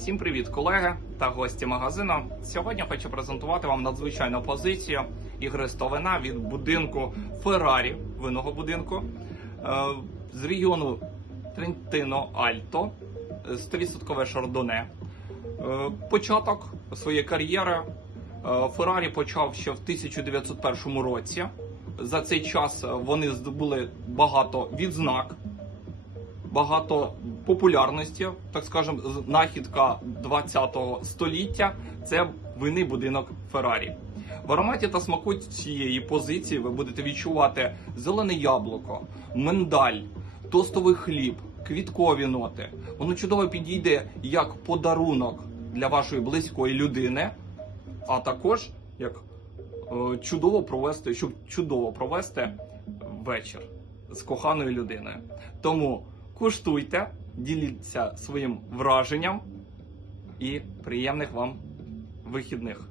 Всім привіт, колеги та гості магазину. Сьогодні хочу презентувати вам надзвичайну позицію ігристовина від будинку Феррарі, винного будинку е, з регіону Трентино Альто, 100% шардоне. Е, Початок своєї кар'єри е, Феррарі почав ще в 1901 році. За цей час вони здобули багато відзнак багато популярності, так скажемо, знахідка 20-го століття це винний будинок Феррарі. В ароматі та смаку цієї позиції ви будете відчувати зелене яблуко, миндаль, тостовий хліб, квіткові ноти. Воно чудово підійде як подарунок для вашої близької людини, а також як е, чудово провести, щоб чудово провести вечір з коханою людиною. Тому куштуйте, діліться своїм враженням і приємних вам вихідних.